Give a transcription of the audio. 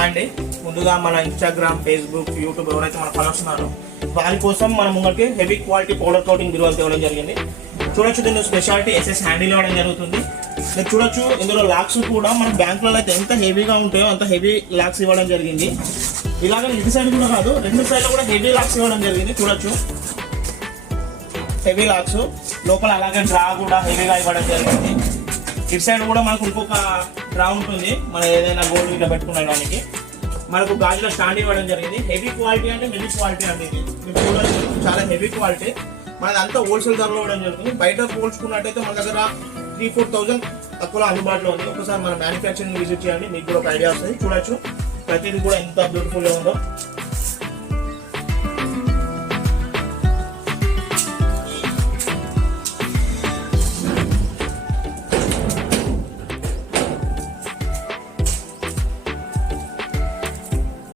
Hi అండి ముందుగా మన ఇన్స్టాగ్రామ్ ఫేస్బుక్ యూట్యూబ్ ఎవరైతే మన ఫాలోవర్స్ ఉన్నారో వారి కోసం మనం ముంగకి హెవీ క్వాలిటీ పౌడర్ కోటింగ్ బిరువాలు తేవడం జరిగింది. చూడొచ్చు దీనిలో స్పెషాలిటీ ఎస్ఎస్ హ్యాండిల్ ఇవ్వడం జరుగుతుంది. మీరు చూడొచ్చు ఇందులో లాక్స్ కూడా మన బ్యాంకులలో అయితే ఎంత హెవీగా ఉంటాయో అంత హెవీ లాక్స్ ఇవ్వడం జరిగింది. ఇలాగ ఇటు సైడ్ కూడా కాదు రెండు సైడ్ కూడా హెవీ లాక్స్ ఇవ్వడం జరిగింది. చూడొచ్చు. హెవీ లాక్స్ లోపల అలాగే డ్రా కూడా హెవీగా ఇవ్వడం జరిగింది. ఇటు సైడ్ కూడా మనకు ఇంకొక డ్రా ఉంటుంది. మన ఏదైనా గోల్డ్ ఇట్లా పెట్టుకునేదానికి మనకు గాజుల స్టాండ్ ఇవ్వడం జరిగింది. హెవీ క్వాలిటీ అంటే హెవీ క్వాలిటీ అండి ఇది. మీరు చూడొచ్చు చాలా హెవీ క్వాలిటీ మనది అంతా హోల్సేల్ ధరలో ఇవ్వడం జరుగుతుంది. బయట పోల్చుకున్నట్టయితే మన దగ్గర త్రీ ఫోర్ థౌజండ్ తక్కువలో అందుబాటులో ఉంది. ఒకసారి మన మ్యానుఫ్యాక్చరింగ్ విజిట్ చేయండి. మీకు కూడా ఒక ఐడియా వస్తుంది. చూడొచ్చు. ప్రతిదీ కూడా ఎంత బ్యూటిఫుల్గా ఉందో.